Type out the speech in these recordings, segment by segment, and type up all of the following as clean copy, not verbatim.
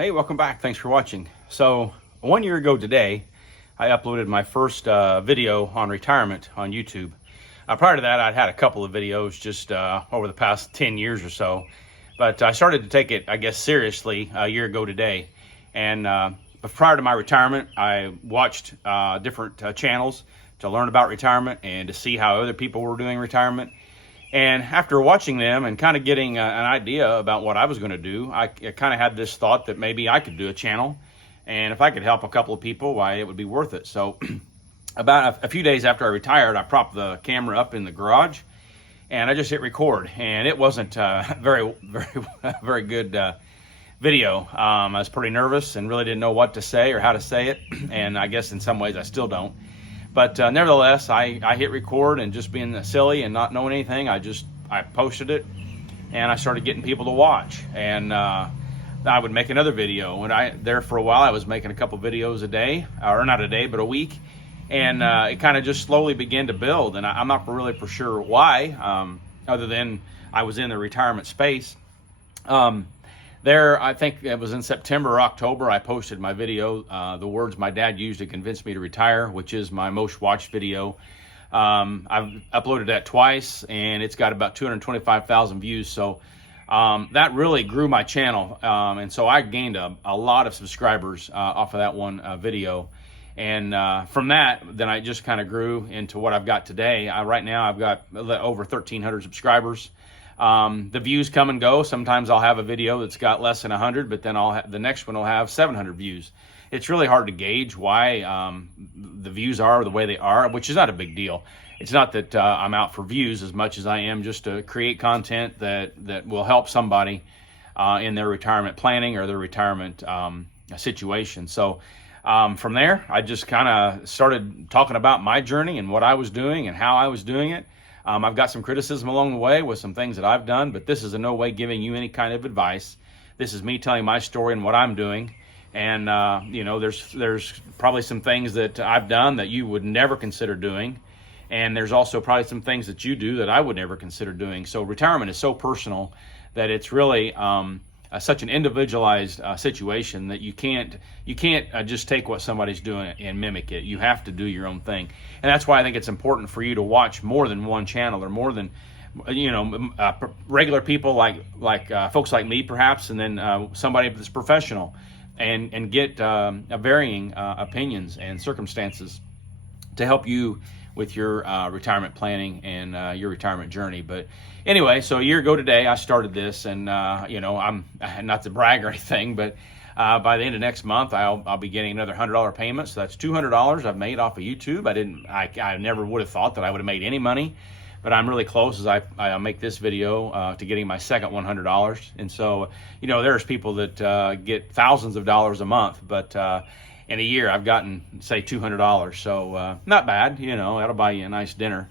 Hey, welcome back. Thanks for watching. So 1 year ago today, I uploaded my first video on retirement on YouTube. Prior to that, I'd had a couple of videos just over the past 10 years or so. But I started to take it, I guess, seriously a year ago today. And but prior to my retirement, I watched different channels to learn about retirement and to see how other people were doing retirement. And after watching them and kind of getting an idea about what I was going to do, I kind of had this thought that maybe I could do a channel. And if I could help a couple of people, why, it would be worth it. So about a few days after I retired, I propped the camera up in the garage and I just hit record. And it wasn't very good video. I was pretty nervous and really didn't know what to say or how to say it. And I guess in some ways I still don't. But nevertheless, I hit record, and just being silly and not knowing anything, I posted it, and I started getting people to watch. And I would make another video. And there for a while, I was making a couple videos a day, or not a day, but a week. And it kind of just slowly began to build. And I'm not really for sure why, other than I was in the retirement space. I think it was in September or October, I posted my video, The Words My Dad Used to Convince Me to Retire, which is my most watched video. I've uploaded that twice, and it's got about 225,000 views. So that really grew my channel. And so I gained a lot of subscribers off of that one video. And from that, then I just kind of grew into what I've got today. Right now, I've got over 1,300 subscribers. The views come and go. Sometimes I'll have a video that's got less than 100, but then the next one will have 700 views. It's really hard to gauge why the views are the way they are, which is not a big deal. It's not that I'm out for views as much as I am just to create content that will help somebody in their retirement planning or their retirement situation. So from there, I just kind of started talking about my journey and what I was doing and how I was doing it. I've got some criticism along the way with some things that I've done, but this is in no way giving you any kind of advice. This is me telling my story and what I'm doing. And, you know, there's probably some things that I've done that you would never consider doing. And there's also probably some things that you do that I would never consider doing. So retirement is so personal that it's really such an individualized situation that you can't just take what somebody's doing and mimic it. You have to do your own thing. And that's why I think it's important for you to watch more than one channel, or more than, you know, regular people like folks like me perhaps, and then somebody that's professional, and get varying opinions and circumstances to help you with your retirement planning and your retirement journey. But anyway, so a year ago today, I started this, and you know, I'm not to brag or anything, but by the end of next month, I'll be getting another $100 payment. So that's $200 I've made off of YouTube. I never would have thought that I would have made any money, but I'm really close as I make this video to getting my second $100. And so, you know, there's people that get thousands of dollars a month, but in a year, I've gotten, say, $200. So not bad, you know, that'll buy you a nice dinner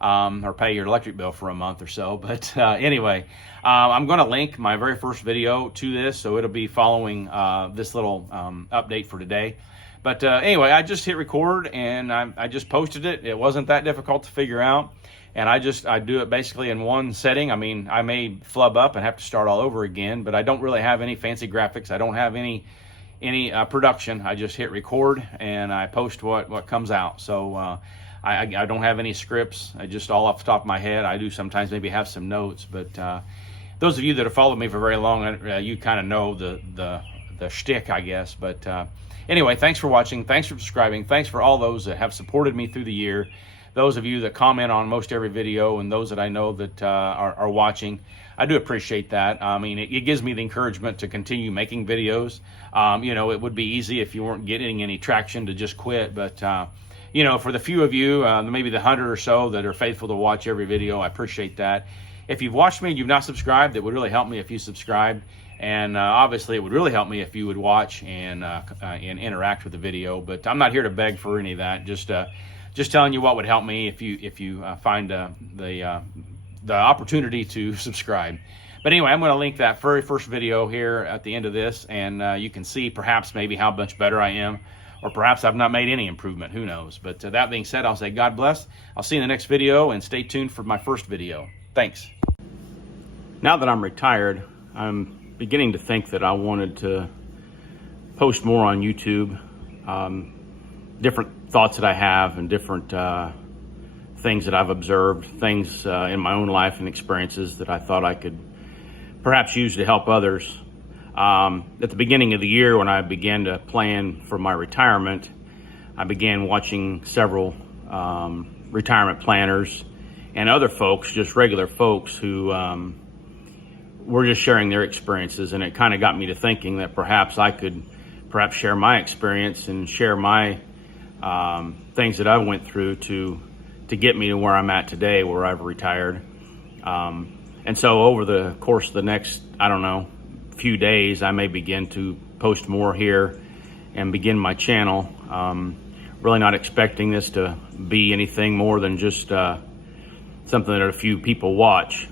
or pay your electric bill for a month or so. But anyway, I'm going to link my very first video to this, so it'll be following this little update for today. But anyway, I just hit record and I just posted it. It wasn't that difficult to figure out. And I do it basically in one setting. I mean, I may flub up and have to start all over again, but I don't really have any fancy graphics. I don't have any production. I just hit record and I post what comes out. So I don't have any scripts. I just all off the top of my head. I do sometimes maybe have some notes, but those of you that have followed me for very long, you kind of know the shtick, I guess. But anyway, thanks for watching. Thanks for subscribing. Thanks for all those that have supported me through the year. Those of you that comment on most every video, and those that I know that are watching, I do appreciate that. I mean, it gives me the encouragement to continue making videos. You know, it would be easy if you weren't getting any traction to just quit. But, you know, for the few of you, maybe the 100 or so that are faithful to watch every video, I appreciate that. If you've watched me and you've not subscribed, it would really help me if you subscribed. And obviously, it would really help me if you would watch and interact with the video. But I'm not here to beg for any of that. Just telling you what would help me if you find the opportunity to subscribe. But anyway, I'm going to link that very first video here at the end of this, and you can see perhaps maybe how much better I am, or perhaps I've not made any improvement. Who knows? But that being said, I'll say God bless. I'll see you in the next video, and stay tuned for my first video. Thanks. Now that I'm retired, I'm beginning to think that I wanted to post more on YouTube, different thoughts that I have and different things that I've observed, things in my own life and experiences that I thought I could perhaps use to help others. At the beginning of the year, when I began to plan for my retirement, I began watching several retirement planners and other folks, just regular folks who were just sharing their experiences, and it kind of got me to thinking that perhaps I could share my experience and share my things that I went through to get me to where I'm at today, where I've retired. And so over the course of the next, I don't know, few days, I may begin to post more here and begin my channel. Really not expecting this to be anything more than just something that a few people watch.